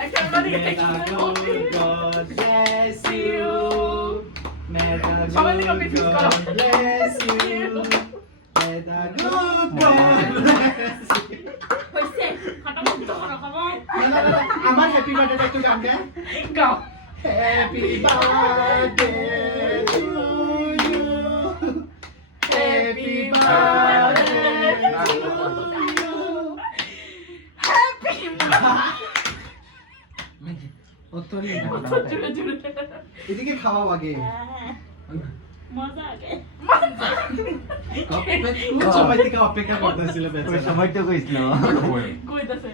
May the good God bless you. May the good God bless you. May the good God bless you. হইছে খাটা বন্ধ করো কেমন না আমার হ্যাপি বার্থডে একটু গান গায় গাও happy birthday to you happy birthday to you happy উত্তরই জুড়ে জুড়ে এদিকে খাওয়া আগে মজা আগে কোন সময় থেকে অপেক্ষা করতেছিল বেচারা সময় তো কইছিল কইতাছে